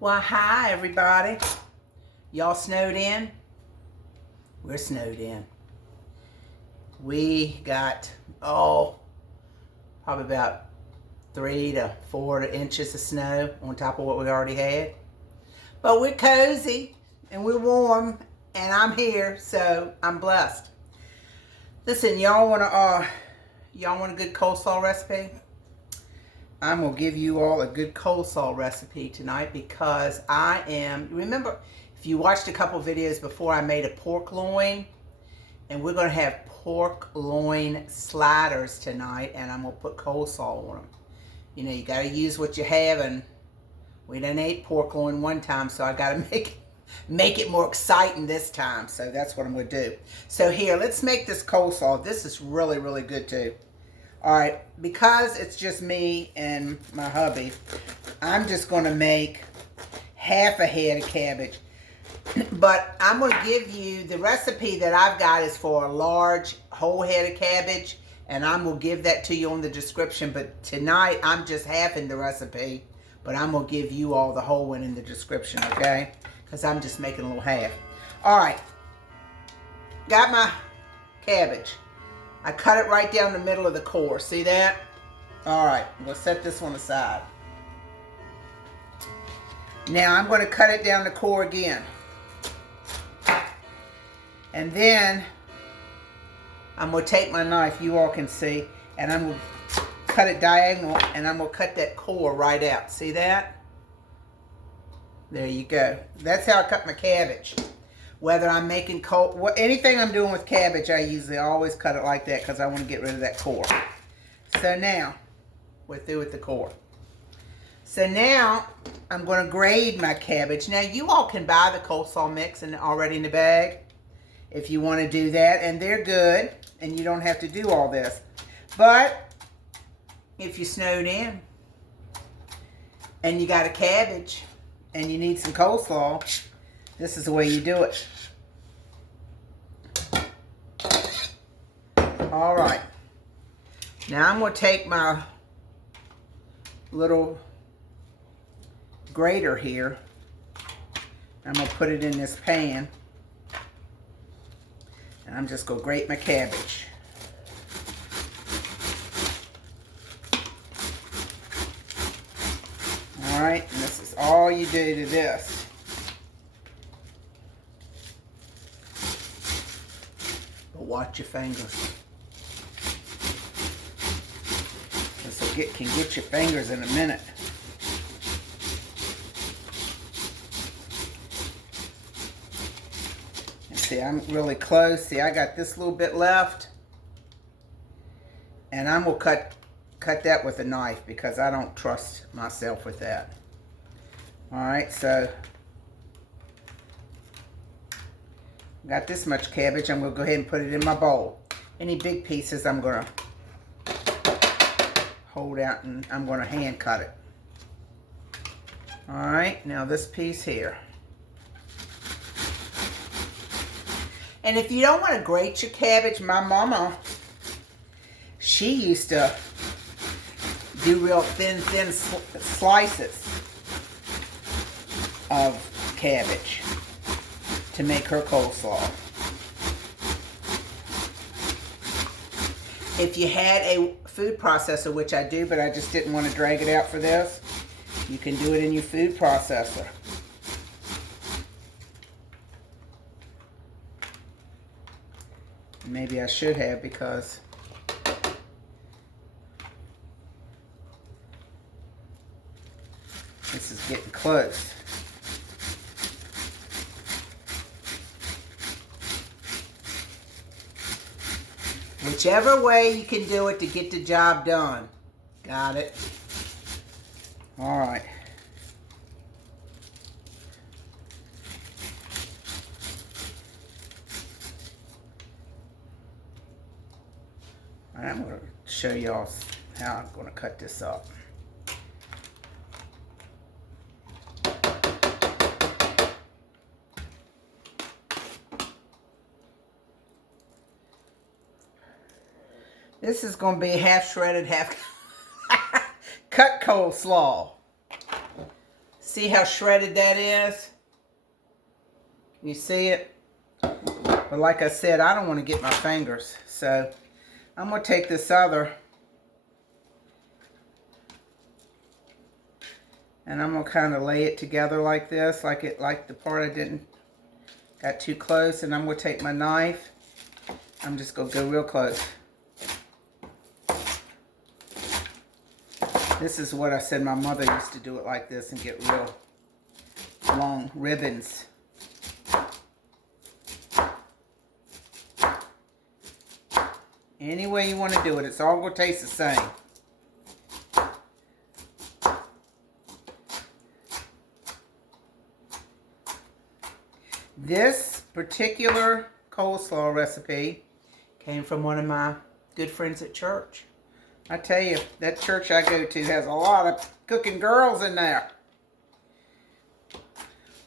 Well, hi everybody. Y'all snowed in? We're snowed in. We got, probably about 3 to 4 inches of snow on top of what we already had. But we're cozy and we're warm and I'm here, so I'm blessed. Listen, y'all want a good coleslaw recipe? I'm going to give you all a good coleslaw recipe tonight because remember, if you watched a couple videos before, I made a pork loin, and we're going to have pork loin sliders tonight, and I'm going to put coleslaw on them. You know, you got to use what you have, and we done ate pork loin one time, so I got to make it more exciting this time, so that's what I'm going to do. So here, let's make this coleslaw. This is really, really good too. All right, because it's just me and my hubby, I'm just going to make half a head of cabbage. But I'm going to give you, the recipe that I've got is for a large whole head of cabbage, and I'm going to give that to you on the description. But tonight, I'm just halving the recipe, but I'm going to give you all the whole one in the description, okay? Because I'm just making a little half. All right, got my cabbage. I cut it right down the middle of the core. See that? All right, we'll set this one aside. Now I'm going to cut it down the core again. And then I'm going to take my knife, you all can see, and I'm going to cut it diagonal, and I'm going to cut that core right out. See that? There you go. That's how I cut my cabbage. Whether I'm making anything I'm doing with cabbage, I usually always cut it like that because I want to get rid of that core. So now, we're through with the core. So now, I'm going to grate my cabbage. Now, you all can buy the coleslaw mix already in the bag if you want to do that. And they're good, and you don't have to do all this. But, if you snowed in, and you got a cabbage, and you need some coleslaw, this is the way you do it. All right. Now I'm going to take my little grater here. I'm going to put it in this pan. And I'm just going to grate my cabbage. All right. And this is all you do to this. Watch your fingers. This can get your fingers in a minute. And see, I'm really close. See, I got this little bit left. And I'm going to cut that with a knife because I don't trust myself with that. Alright, so got this much cabbage. I'm going to go ahead and put it in my bowl. Any big pieces I'm going to hold out and I'm going to hand cut it. Alright, now this piece here. And if you don't want to grate your cabbage, my mama, she used to do real thin slices of cabbage to make her coleslaw. If you had a food processor, which I do, but I just didn't want to drag it out for this, you can do it in your food processor. Maybe I should have because this is getting close. Whichever way you can do it to get the job done. Got it? All right. All right, I'm going to show y'all how I'm going to cut this up. This is going to be half shredded, half cut coleslaw. See how shredded that is? Can you see it? But like I said, I don't want to get my fingers. So I'm going to take this other and I'm going to kind of lay it together like this, like the part I didn't got too close. And I'm going to take my knife. I'm just going to go real close. This is what I said my mother used to do it like this and get real long ribbons. Any way you want to do it, it's all going to taste the same. This particular coleslaw recipe came from one of my good friends at church. I tell you, that church I go to has a lot of cooking girls in there.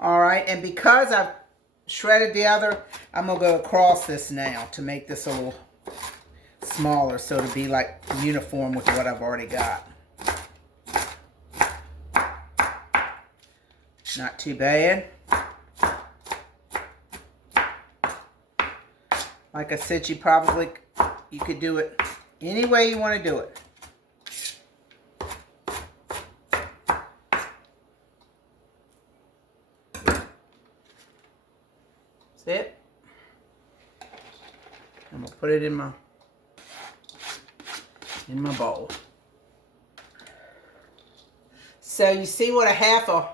Alright, and because I've shredded the other, I'm going to go across this now to make this a little smaller so it'll be like uniform with what I've already got. Not too bad. Like I said, you could do it any way you want to do it. That's it. I'm going to put it in my bowl. So you see what a half a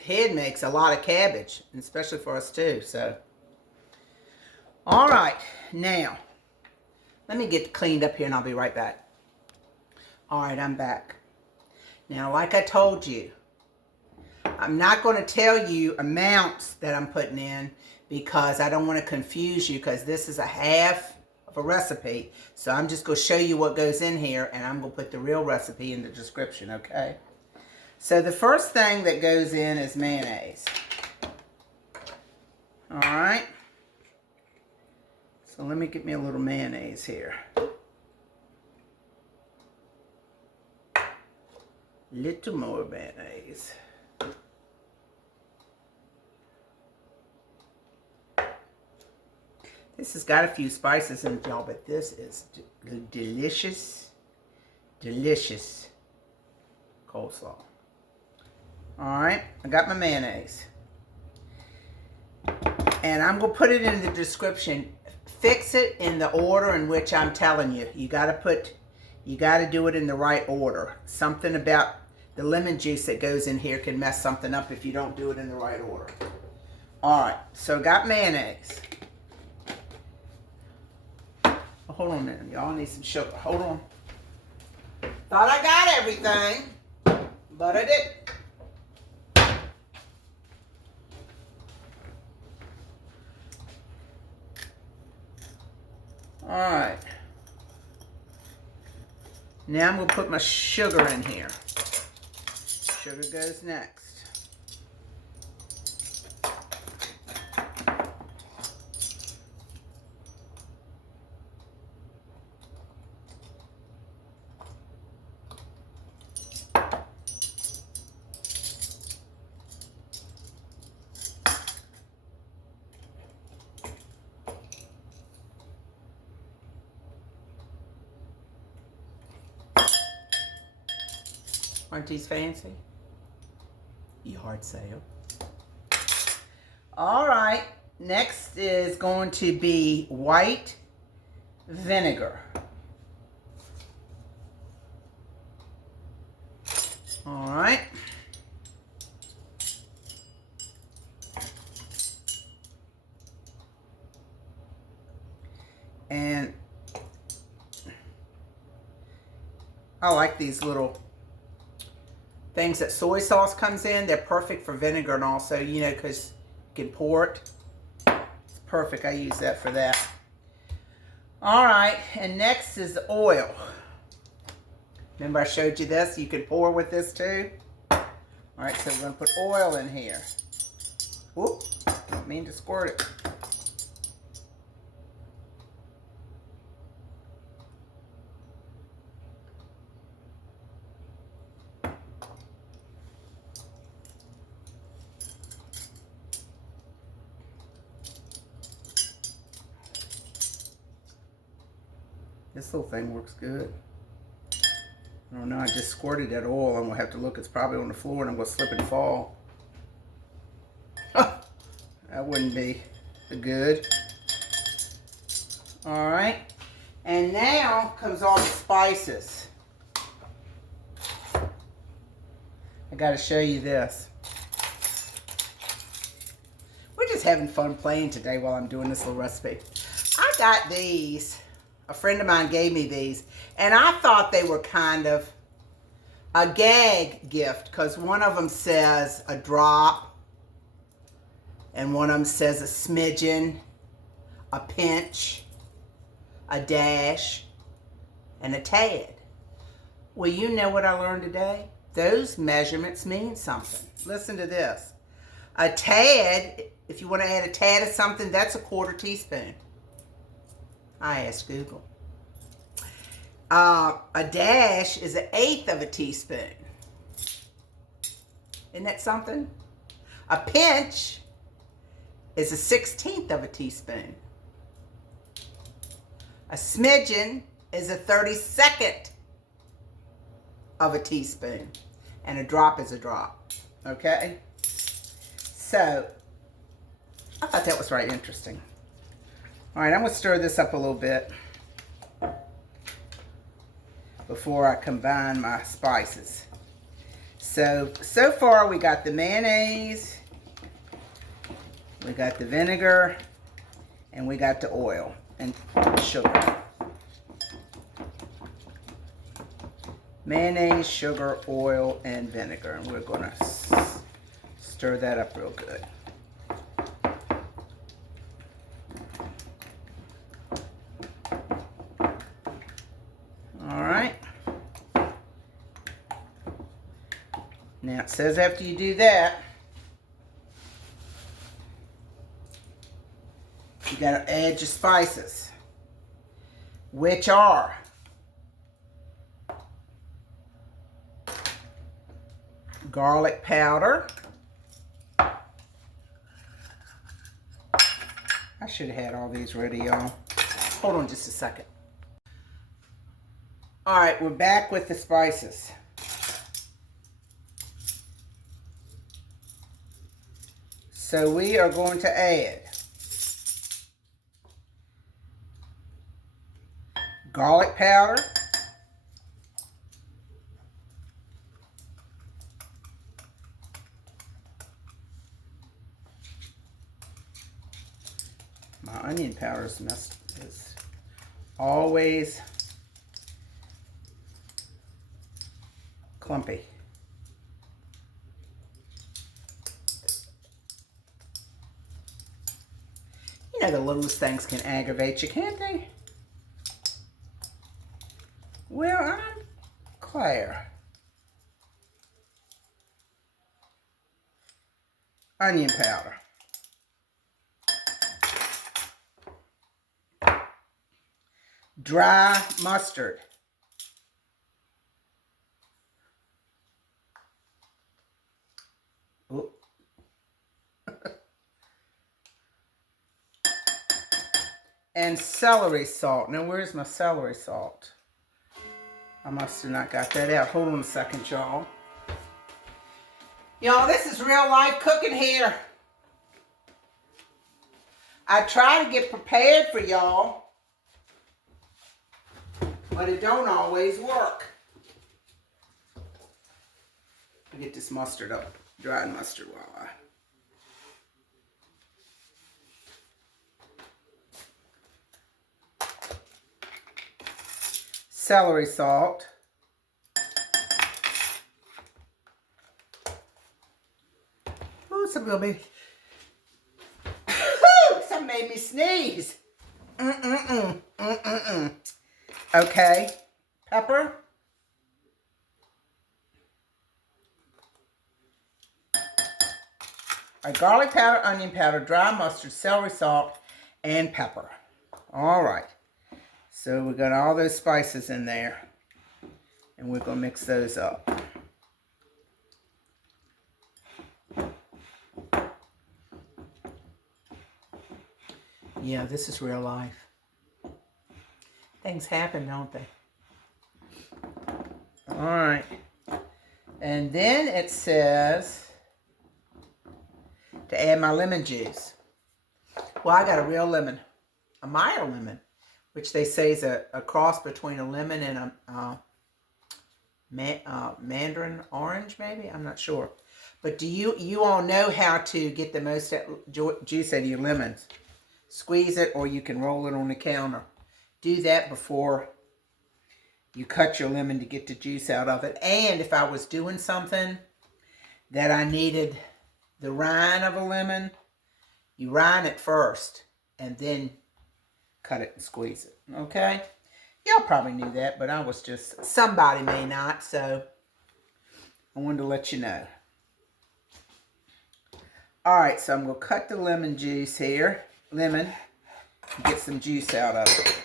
head makes? A lot of cabbage, especially for us too. So, all right, now let me get cleaned up here and I'll be right back. All right, I'm back. Now, like I told you, I'm not going to tell you amounts that I'm putting in because I don't want to confuse you, because this is a half of a recipe. So I'm just going to show you what goes in here, and I'm going to put the real recipe in the description, okay? So the first thing that goes in is mayonnaise. All right. So let me get me a little mayonnaise here. Little more mayonnaise. This has got a few spices in it, y'all, but this is delicious, delicious coleslaw. All right, I got my mayonnaise. And I'm going to put it in the description. Fix it in the order in which I'm telling you. You got to do it in the right order. Something about the lemon juice that goes in here can mess something up if you don't do it in the right order. All right, so got mayonnaise. Oh, hold on a minute, y'all. I need some sugar. Hold on. Thought I got everything, but I didn't. All right. Now I'm going to put my sugar in here. Sugar goes next. Aren't these fancy? Yard sale. All right, next is going to be white vinegar. All right. And I like these little things that soy sauce comes in. They're perfect for vinegar, and also, you know, because you can pour it. It's perfect. I use that for that. All right, and next is the oil. Remember I showed you this? You can pour with this too. All right, so we're going to put oil in here. Whoop, don't mean to squirt it. This little thing works good. I don't know, I just squirted that oil. I'm gonna have to look, it's probably on the floor and I'm gonna slip and fall. That wouldn't be good. All right, and now comes all the spices. I gotta show you this. We're just having fun playing today while I'm doing this little recipe. I got these. A friend of mine gave me these, and I thought they were kind of a gag gift because one of them says a drop, and one of them says a smidgen, a pinch, a dash, and a tad. Well, you know what I learned today? Those measurements mean something. Listen to this. A tad, if you want to add a tad of something, that's a 1/4 teaspoon. I asked Google. A dash is 1/8 of a teaspoon. Isn't that something? A pinch is 1/16 of a teaspoon. A smidgen is 1/32 of a teaspoon. And a drop is a drop. Okay? So, I thought that was right interesting. All right, I'm going to stir this up a little bit before I combine my spices. So far we got the mayonnaise, we got the vinegar, and we got the oil and sugar. Mayonnaise, sugar, oil, and vinegar. And we're going to stir that up real good. Now it says after you do that, you got to add your spices, which are garlic powder. I should have had all these ready, y'all. Hold on just a second. All right, we're back with the spices. So we are going to add garlic powder, my onion powder is always clumpy. You know the littlest things can aggravate you, can't they? Well, I'm Claire. Onion powder. Dry mustard. Ooh. And celery salt. Now, where's my celery salt? I must have not got that out. Hold on a second, y'all. Y'all, this is real life cooking here. I try to get prepared for y'all, but it don't always work. Let me get this mustard up, dried mustard while I... Celery salt. Ooh, something made me sneeze. Okay, pepper. A garlic powder, onion powder, dry mustard, celery salt, and pepper. All right. So we got all those spices in there, and we're going to mix those up. Yeah, this is real life. Things happen, don't they? All right. And then it says to add my lemon juice. Well, I got a real lemon, a Meyer lemon, which they say is a cross between a lemon and a mandarin orange, maybe? I'm not sure. But do you all know how to get the most juice out of your lemons? Squeeze it, or you can roll it on the counter. Do that before you cut your lemon to get the juice out of it. And if I was doing something that I needed the rind of a lemon, you rind it first and then cut it and squeeze it. Okay? Y'all probably knew that, but I was just, somebody may not, so I wanted to let you know. All right, so I'm going to cut the lemon juice here. Lemon. Get some juice out of it.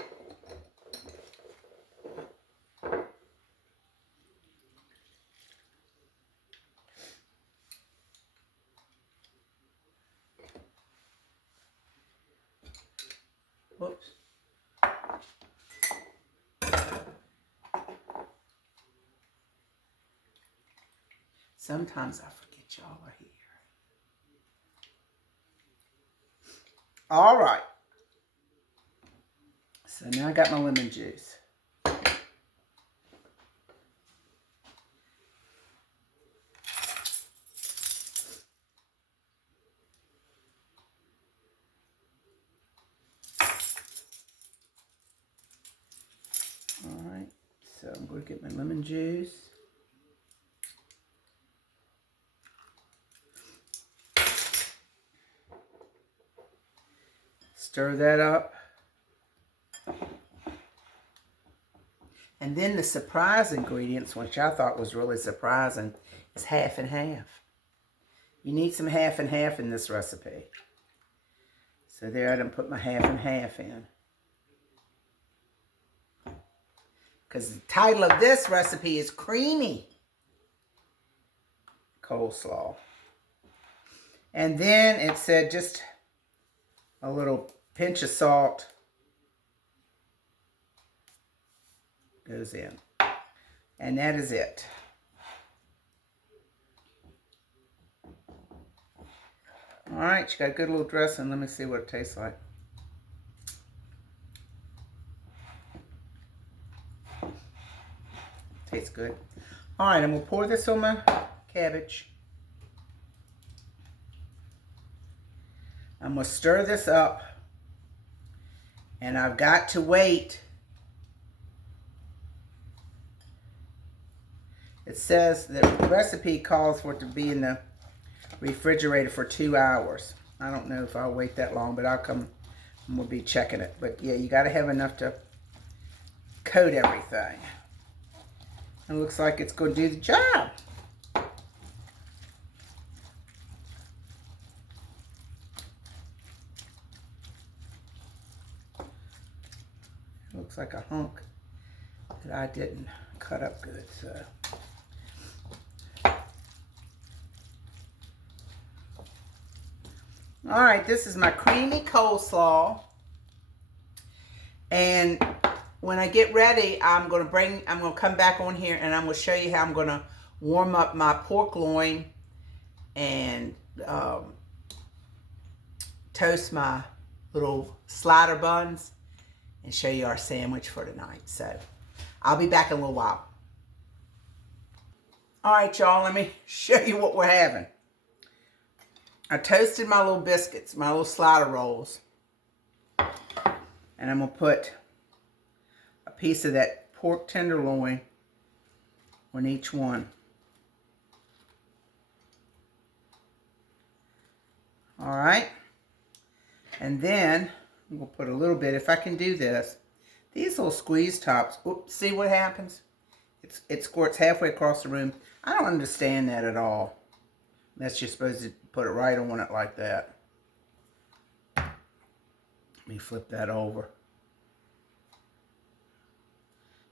Whoops. Sometimes I forget y'all are here. All right. So now I got my lemon juice. All right. So I'm going to get my lemon juice. Stir that up. And then the surprise ingredients, which I thought was really surprising, is half and half. You need some half and half in this recipe. So there I done put my half and half in. Because the title of this recipe is Creamy Coleslaw. And then it said just a little pinch of salt goes in. And that is it. All right, you got a good little dressing. Let me see what it tastes like. Tastes good. All right, I'm going to pour this on my cabbage. I'm going to stir this up. And I've got to wait. It says the recipe calls for it to be in the refrigerator for 2 hours. I don't know if I'll wait that long, but I'll come and we'll be checking it. But yeah, you got to have enough to coat everything. It looks like it's going to do the job. It looks like a hunk that I didn't cut up good, so. All right, this is my creamy coleslaw. And when I get ready, I'm going to come back on here and I'm going to show you how I'm going to warm up my pork loin and toast my little slider buns and show you our sandwich for tonight. So I'll be back in a little while. All right, y'all, let me show you what we're having. I toasted my little biscuits, my little slider rolls. And I'm going to put a piece of that pork tenderloin on each one. All right. And then I'm going to put a little bit, if I can do this, these little squeeze tops. Oops, see what happens? It squirts halfway across the room. I don't understand that at all. Unless you're supposed to put it right on it like that. Let me flip that over.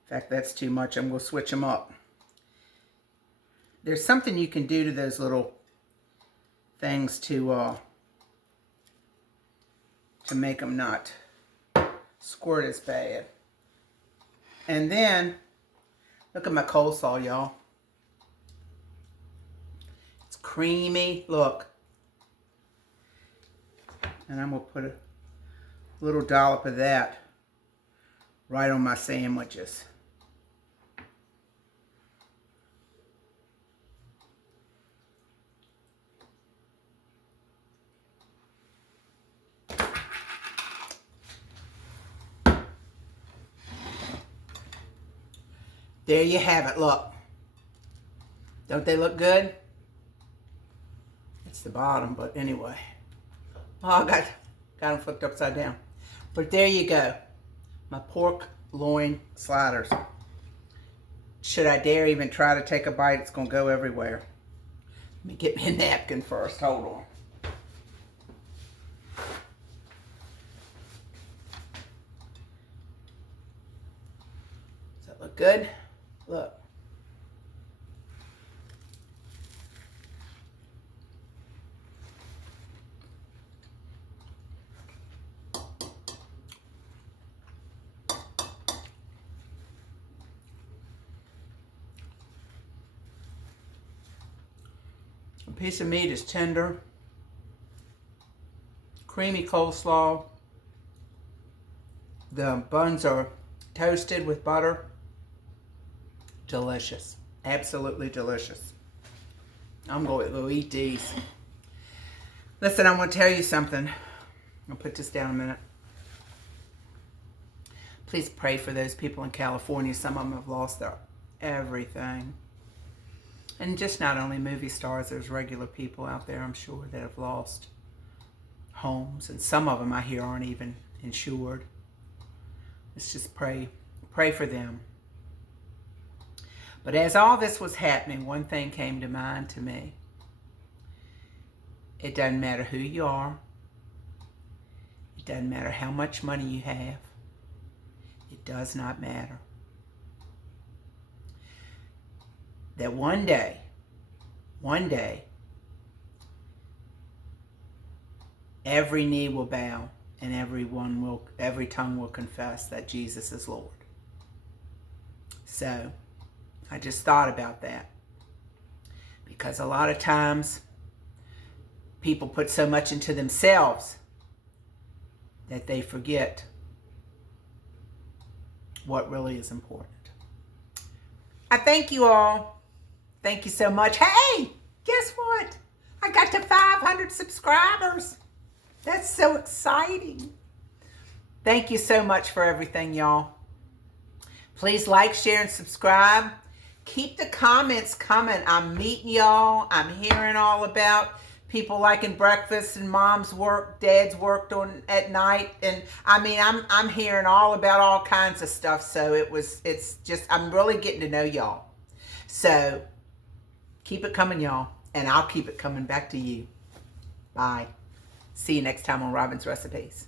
In fact, that's too much. I'm going to switch them up. There's something you can do to those little things to make them not squirt as bad. And then, look at my coleslaw, y'all. It's creamy, look. And I'm going to put a little dollop of that right on my sandwiches. There you have it, look. Don't they look good? It's the bottom, but anyway. Oh, I got them flipped upside down. But there you go. My pork loin sliders. Should I dare even try to take a bite, it's going to go everywhere. Let me get me a napkin first. Hold on. Does that look good? Look. A piece of meat is tender. Creamy coleslaw. The buns are toasted with butter. Delicious. Absolutely delicious. I'm going to go eat these. Listen, I want to tell you something. I'll put this down a minute. Please pray for those people in California. Some of them have lost their everything. And just not only movie stars, there's regular people out there, I'm sure, that have lost homes. And some of them, I hear, aren't even insured. Let's just pray for them. But as all this was happening, one thing came to mind to me. It doesn't matter who you are. It doesn't matter how much money you have. It does not matter. That one day, every knee will bow and every tongue will confess that Jesus is Lord. So, I just thought about that. Because a lot of times, people put so much into themselves that they forget what really is important. I thank you all. Thank you so much. Hey, guess what? I got to 500 subscribers. That's so exciting. Thank you so much for everything, y'all. Please like, share, and subscribe. Keep the comments coming. I'm meeting y'all. I'm hearing all about people liking breakfast and mom's work, dad's worked on at night. And I mean, I'm hearing all about all kinds of stuff. So it's just, I'm really getting to know y'all. So keep it coming, y'all. And I'll keep it coming back to you. Bye. See you next time on Robin's Recipes.